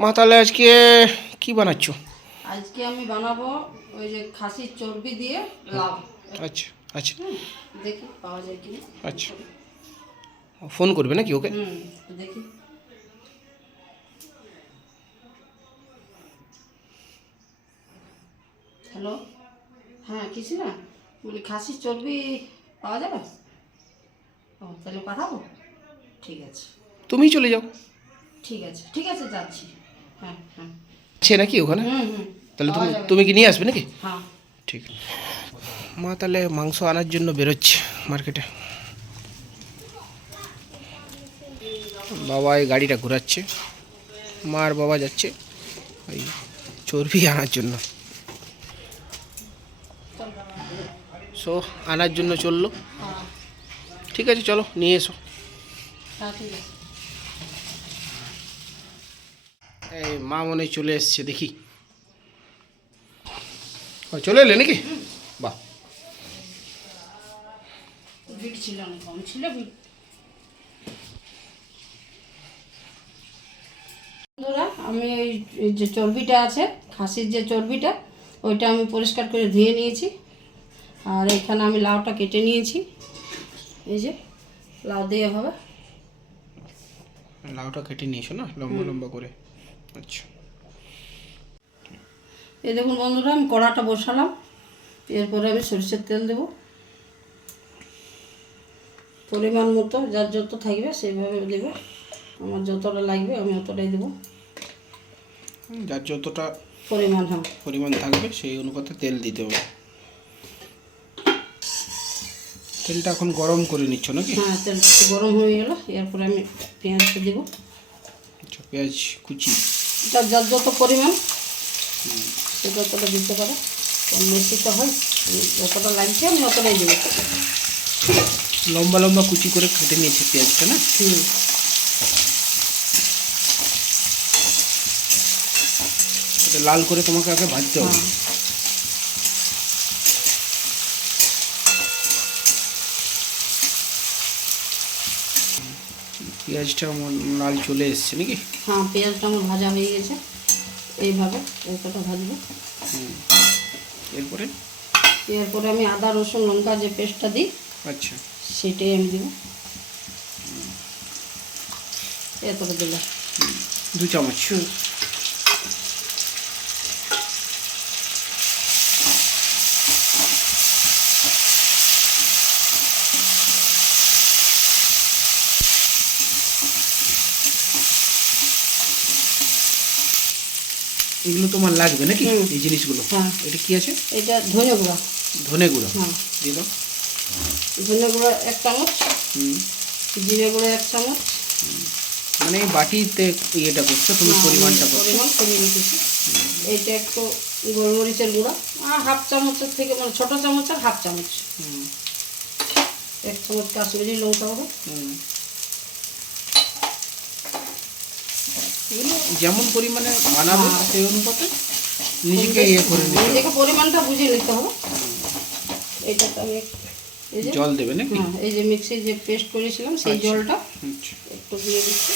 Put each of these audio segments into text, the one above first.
মা তাহলে আজকে কি বানাচ্ছো? আজকে আমি বানাবো ওই যে খাসির চর্বি দিয়ে লাউ। আচ্ছা আচ্ছা দেখি পাওয়া যায় কিনা। আচ্ছা, ফোন করবে নাকি ওকে? দেখি। হ্যালো, হ্যাঁ কিছু না, বলি খাসির চর্বি পাওয়া যাবে? ও তাহলে পাঠাবো, ঠিক আছে। তুমিই চলে যাও। ঠিক আছে ঠিক আছে, যাচ্ছি। হ্যাঁ হ্যাঁ, আছে নাকি ওখানে? তাহলে পাওয়া তুমি যাবে। তুমি কি নিয়ে আসবে নাকি? হ্যাঁ। ঠিক। মা তাহলে মাংস আনার জন্য বেরোচ্ছে মার্কেটে। বাবা এই গাড়িটা ঘোরাচ্ছে, মা আর বাবা যাচ্ছে ওই চর্বি আনার জন্য। সো আনার জন্য চললো। হ্যাঁ ঠিক আছে চলো নিয়ে এসো। হ্যাঁ, ঠিক আছে। এই মা মনে হয় চলে এসছে, দেখি। ও চলে এলে নাকি? বাহ। ভিড় ছিল না, কম ছিল ভিড়। বন্ধুরা, আমি এই যে চর্বিটা আছে, খাসির যে চর্বিটা, ওইটা আমি পরিষ্কার করে ধুয়ে নিয়েছি। আর এখানে আমি লাউটা কেটে নিয়েছি, এই যে লাউ দিয়ে হবে। লাউটা কেটে নিয়েছো না লম্বা লম্বা করে? আচ্ছা। এই দেখুন বন্ধুরা, আমি কড়াটা বসালাম, এরপরে আমি সরষের তেল দেব পরিমাণ মতো, যার যত থাকবে সেইভাবে দেবে। আমার যতটা লাগবে আমি অতটাই দেবো। যার যতটা পরিমাণ, হ্যাঁ পরিমাণ থাকবে সেই অনুপাতে তেল দিতে হবে। তেলটা এখন গরম করে নিচ্ছ নাকি? হ্যাঁ, তেলটা একটু গরম হয়ে গেল, এরপরে আমি পেঁয়াজটা দেবো। আচ্ছা, পেঁয়াজ কুচি। এটা যার যত পরিমাণ সে ততটা দিতে পারে, কম বেশি তো হয়, যতটা লাগছে আমি অতটাই দেবো। লম্বা লম্বা কুচি করে কেটে নিয়েছে পেঁয়াজটা না? এটা লাল করে তোমাকে আগে ভাজতে হবে। পেঁয়াজটা আমার লাল চলে এসছে নাকি? হ্যাঁ, পেঁয়াজটা আমার ভাজা হয়ে গেছে, এইভাবে এতটা ভাজবো। এরপরে এরপরে আমি আদা রসুন লঙ্কা যে পেস্টটা দিই, আচ্ছা, সেটাই আমি দেবো। এতটা দিলাম, 2 চামচ। এগুলো তোমার লাগবে নাকি এই জিনিসগুলো? হ্যাঁ। এটা কি আছে? এটা ধনে গুঁড়া। ধনে গুঁড়ো? হ্যাঁ, দিয়ে দাও। ধনে গুঁড়ো 1 চামচ, জিরে গুঁড়ো 1 চামচ। মানে বাটিতে ইয়েটা করছো তুমি, পরিমাণটা করছো? পরিমাণ কমিয়ে রেখেছি। এইটা একটু গোলমরিচের গুঁড়া, আর 1/2 চামচের থেকে, মানে ছোটো চামচের 1/2 চামচ। 1 চামচ কাশ্মীরি লঙ্কা হবে। যেমন পরিমাণে বানাবে সেই অনুপাতে নিজেকে ইয়ে করে নিতে হবে। নিজেকে পরিমাণটা বুঝে নিতে হবে। এইটাতে আমি এই যে জল দেবে নাকি? হ্যাঁ, এই যে মিক্সির যে পেস্ট করেছিলাম সেই জলটা একটু দিয়ে দিচ্ছি।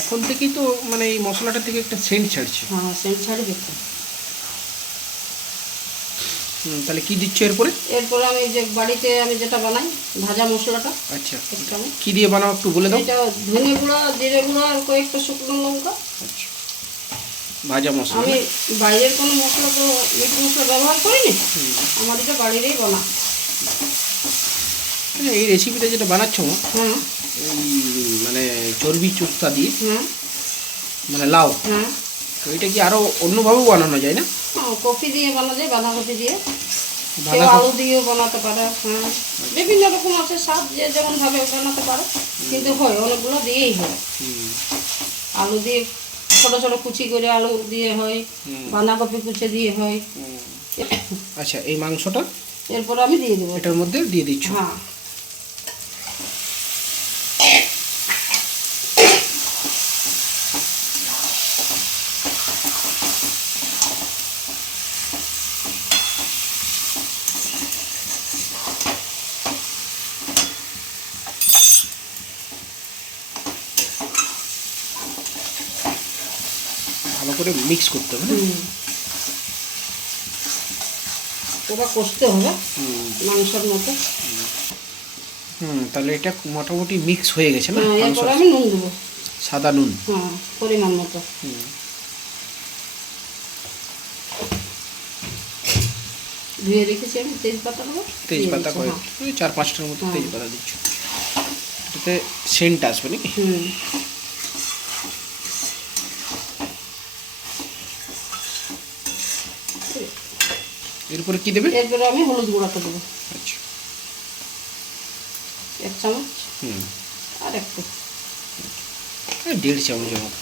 এখন থেকেই তো মানে এই মশলাটা থেকে একটা সেন্ট ছাড়ছে। হ্যাঁ, সেন্ট ছাড়বে তো। তাহলে কি দিচ্ছ এরপরে? এরপরে আমি যে বাড়িতে আমি যেটা বানাই ভাজা মশলাটা। আচ্ছা, 1 চামচ। কি দিয়ে বানাও একটু বলে দাও। এটা ধনে গুঁড়া, জিরে গুঁড়া আর কয়েকটা শুকনো লঙ্কা। আচ্ছা, ভাজা মশলা। আমি বাইরের কোনো মশলা তো মিট মশলা ব্যবহার করিনি, আমার এটা বাড়িরই বানা। এই রেসিপিটা যেটা বানাচ্ছ হ্যাঁ, এই মানে চর্বি চুস্তা দিয়ে, হ্যাঁ মানে লাউ, হ্যাঁ, তো এটা কি আরো অন্যভাবেও বানানো যায় না? কফি দিয়ে বানা যায়, বাঁধাকপি দিয়ে, কেউ বাঁধাকপি? আলু দিয়েও বানাতে পারে। হ্যাঁ, বিভিন্ন রকম আছে স্বাদ, যে যেমনভাবে বানাতে পারে, কিন্তু হয় অনেকগুলো দিয়েই হয়। আলু দিয়ে ছোটো ছোটো কুচি করে আলু দিয়ে হয়, বাঁধাকপি কুচে দিয়ে হয়। আচ্ছা, এই মাংসটা এরপর আমি দিয়ে দেবো এটার মধ্যে দিয়ে দিচ্ছ? হ্যাঁ। ভালো করে মিক্স করতে হবে না? পুরো কষতে হবে মাংসের মতো। তাহলে এটা মোটামুটি মিক্স হয়ে গেছে না? হ্যাঁ, এরপর আমি নুন দেবো। সাদা নুন? হ্যাঁ, পরিমাণ মতো। ধুয়ে রেখেছি আমি তেজপাতা দেবো। তেজপাতা করে ওই 4-5টার মতো তেজপাতা দিচ্ছ, এটাতে সেন্ট আসবে নাকি? এরপরে কি দেবে? এরপরে আমি হলুদ গুঁড়াটা দেবো। আচ্ছা, 1 চামচ। আর একটু 1.5 চামচের মতো।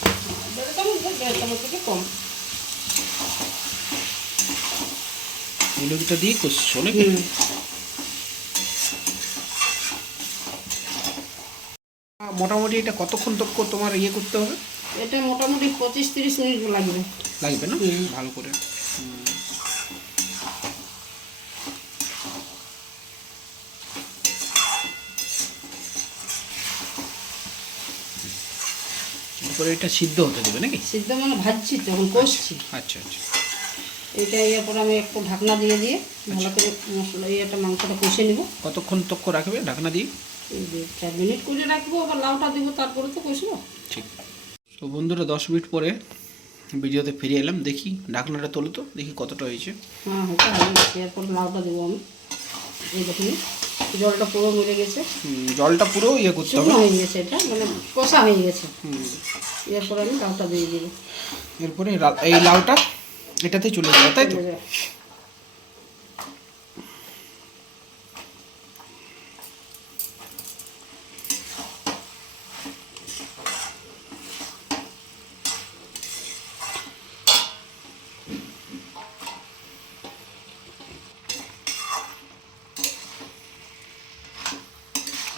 1.5 চামচ থেকে কম। হলুদটা দিয়ে কষছো নাকি? মোটামুটি এটা কতক্ষণ তক তোমার ইয়ে করতে হবে? এটা মোটামুটি 25-30 মিনিট লাগবে। লাগবে না? ভালো করে। এরপরে এটা সিদ্ধ হতে দেবে নাকি? সিদ্ধ মানে ভাজছি তো, এখন কষছি। আচ্ছা আচ্ছা। এটা এরপর আমি একটু ঢাকনা দিয়ে ভালো করে মশলা মাংসটা কষে নিব। কতক্ষণ তক রাখবে ঢাকনা দিয়ে? 4 মিনিট করে রাখবো, আবার লাউটা দিব, তারপরে তো কষবো। ঠিক। তো বন্ধুরা 10 মিনিট পরে ভিডিওতে ফিরে এলাম, দেখি ঢাকনাটা তোলো তো, দেখি কতটা হয়েছে। হ্যাঁ, হয়তো হয়ে গেছে। এরপর লাউটা দেবো আমি। এই দেখুন জলটা পুরো মরে গেছে। জলটা পুরো ইয়ে করতে হবে, হয়ে গেছে, এটা মানে কষা হয়ে গেছে। এরপর আমি লাউটা দিয়ে দিব। এরপরে এই লাউটা এটাতে চলে যাবে, তাই তো?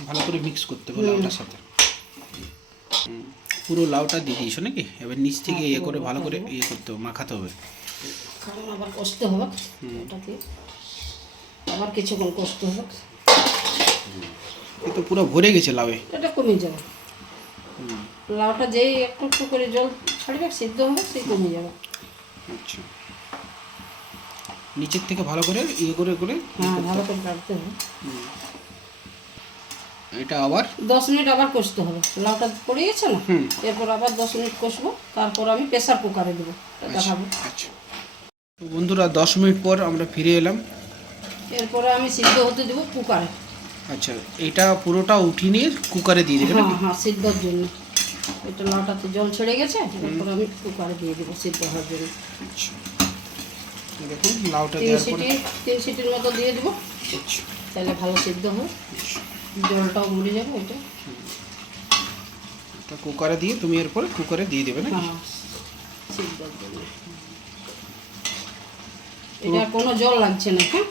ভালো করে মিক্স করতে হবে লাউটার সাথে। পুরো লাউটা দিয়ে দিয়েছো নাকি? এবার নিচ থেকে ইয়ে করে ভালো করে ইয়ে করতে হবে, মাখাতে হবে। কারণ আবার কষতে হবে ওটাকে, আবার কিছুক্ষণ কষতে হবে। এ তো পুরো ভরে গেছে লাউয়ে। এটা কমে যাবে। লাউটা যেই একটু একটু করে জল ছাড়বে, সিদ্ধ হবে, সেই কমে যাবে। আচ্ছা, নিচের থেকে ভালো করে ইয়ে করে করে ভালো করে কাটতে হবে। এটা আবার 10 মিনিট আবার কষতে হবে। লাউটা পড়ে গেছে না, এরপর আবার 10 মিনিট কষবো, তারপর আমি প্রেসার কুকারে দেবো, দেখাবো। আচ্ছা, তো বন্ধুরা 10 মিনিট পর আমরা ফিরে এলাম। এরপরে আমি সিদ্ধ হতে দেবো কুকারে। আচ্ছা, এটা পুরোটা উঠিয়ে নিয়ে কুকারে দিয়ে দেবেন? হ্যাঁ, সিদ্ধর জন্য। এটা লাউটাতে জল ছেড়ে গেছে, এরপর আমি কুকারে দিয়ে দেবো সিদ্ধ হওয়ার জন্য। আচ্ছা, দেখুন লাউটা দেওয়ার পরে 3 সিটির মতো দিয়ে দেবো, তাহলে ভালো সিদ্ধ হয়, জলটাও মরে যাবে। এটা কুকারে দিয়ে তুমি এরপরে কুকারে দিয়ে দেবে না? সিদ্ধর জন্য এটা কোনো জল লাগছে না। হ্যাঁ,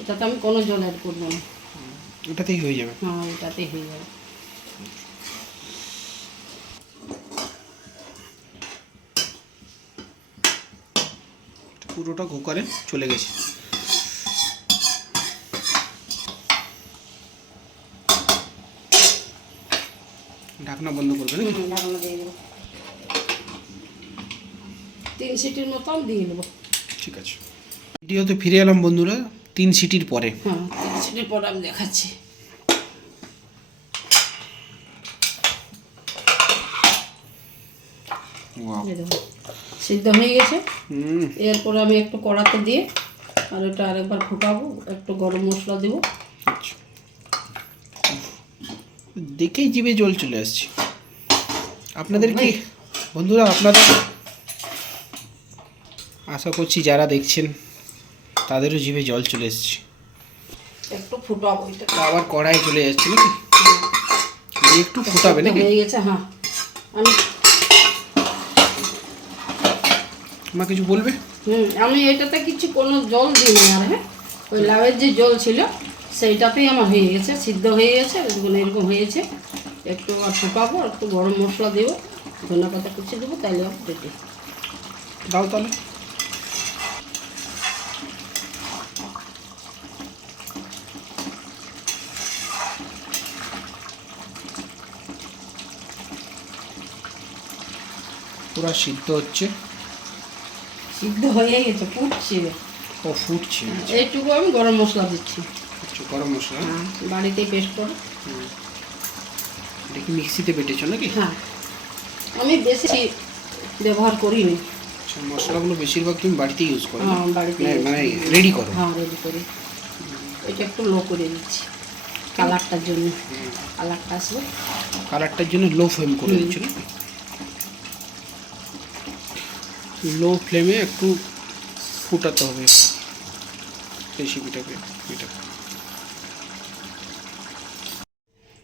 এটাতে আমি কোনো জল অ্যাড করবো না, এটাতেই হয়ে যাবে। হ্যাঁ, এটাতেই হয়ে যাবে। পুরোটা কুকারে চলে গেছে। ঢাকনা বন্ধ করবে না? ঢাকনা দিয়ে দেবো, 3 সিটির মতো দিয়ে দেবো। ঠিক আছে, ভিডিওতে ফিরে এলাম বন্ধুরা 3 সিটির পরে। 3 সিটির পরে আমি দেখাচ্ছি। সিদ্ধ হয়ে গেছে। এরপর আমি একটু কড়াতে দিয়ে আর এটা আরেকবার ফুটাবো, একটু গরম মশলা দেবো। দেখেই জিভে জল চলে আসছে। আপনাদের কি বন্ধুরা, আপনাদের আশা করছি যারা দেখছেন তাদেরও জিভে জল চলে এসছে। একটু ফুটাবো, এটা আবার কড়াই চলে যাচ্ছে নাকি? একটু ফুটাবে নাকি? হয়ে গেছে। হ্যাঁ, মা কিছু বলবে? আমি এটাতে কিছু কোনো জল দিইনি আর। হ্যাঁ, ওই লাউয়ের যে জল ছিল সেইটাতেই আমার হয়ে গেছে, সিদ্ধ হয়ে গেছে, এরকম হয়েছে। একটু আর ফুটাবো, একটু গরম মশলা দেবো, ধনে পাতা কুচি দেবো, তাইলে রেডি। দাও তাহলে। পুরো সিদ্ধ হচ্ছে। সিদ্ধ হয়ে গেছে, ফুটছে। ও ফুটছে। এইটুকু আমি গরম মশলা দিচ্ছি। আচ্ছা, গরম মশলা। হ্যাঁ, বাড়িতেই পেস্ট করে। এটা কি মিক্সিতে বেটেছো নাকি? হ্যাঁ, আমি বেশি ব্যবহার করিনি। আচ্ছা, মশলাগুলো বেশিরভাগ তুমি বাড়িতে ইউজ করো? হ্যাঁ, বাড়িতে মানে রেডি করো? হ্যাঁ, রেডি করি। এটা একটু লো করে দিচ্ছি কালারটার জন্য, কালারটা আসবে। কালারটার জন্য লো ফ্লেম করে দিচ্ছ না? লো ফ্লেমে একটু ফুটাতে হবে রেসিপিটাকে। এটা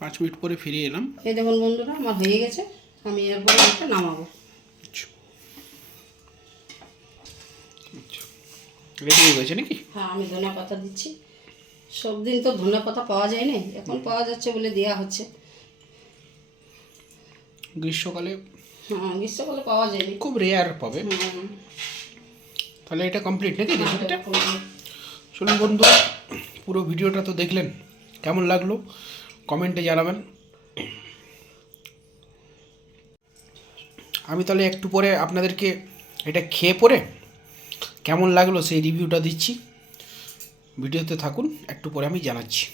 5 মিনিট পরে ফিরে এলাম। এই দেখুন বন্ধুরা, আমার হয়ে গেছে। আমি এরপরে এটা নামাবো। আচ্ছা, রেডি হয়ে গেছে নাকি? হ্যাঁ, আমি ধনে পাতা দিচ্ছি। সব দিন তো ধনে পাতা পাওয়া যায় না, এখন পাওয়া যাচ্ছে বলে দেওয়া হচ্ছে। গ্রীষ্মকালে হ্যাঁ, গ্রীষ্মকালে পাওয়া যায়নি। খুব রেয়ার পাবে। তাহলে এটা কমপ্লিট নাকি রেসিপিটা? চলুন বন্ধু, পুরো ভিডিওটা তো দেখলেন, কেমন লাগলো কমেন্টে জানাবেন। আমি তাহলে একটু পরে আপনাদেরকে এটা খেয়ে পরে কেমন লাগলো সেই রিভিউটা দিচ্ছি। ভিডিওতে থাকুন, একটু পরে আমি জানাচ্ছি।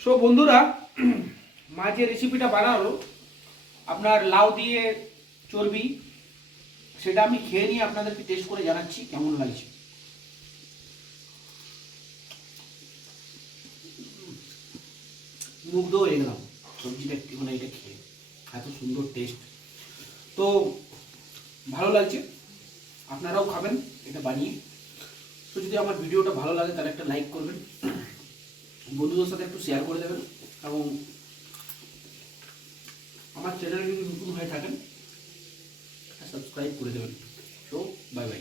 সো বন্ধুরা, মা যে রেসিপিটা বানালো আপনার লাউ দিয়ে চর্বি, সেটা আমি খেয়ে নিয়ে আপনাদেরকে টেস্ট করে জানাচ্ছি কেমন লাগছে। মুগ্ধ হয়ে গেলাম সবজিটা, মানে এটা খেয়ে এত সুন্দর টেস্ট। তো ভালো লাগছে, আপনারাও খাবেন এটা বানিয়ে। তো যদি আমার ভিডিওটা ভালো লাগে তাহলে একটা লাইক করবেন, বন্ধুদের সাথে একটু শেয়ার করে দেবেন, এবং আমার চ্যানেলে যদি নতুন হয়ে থাকেন সাবস্ক্রাইব করে দেবেন। তো বাই বাই।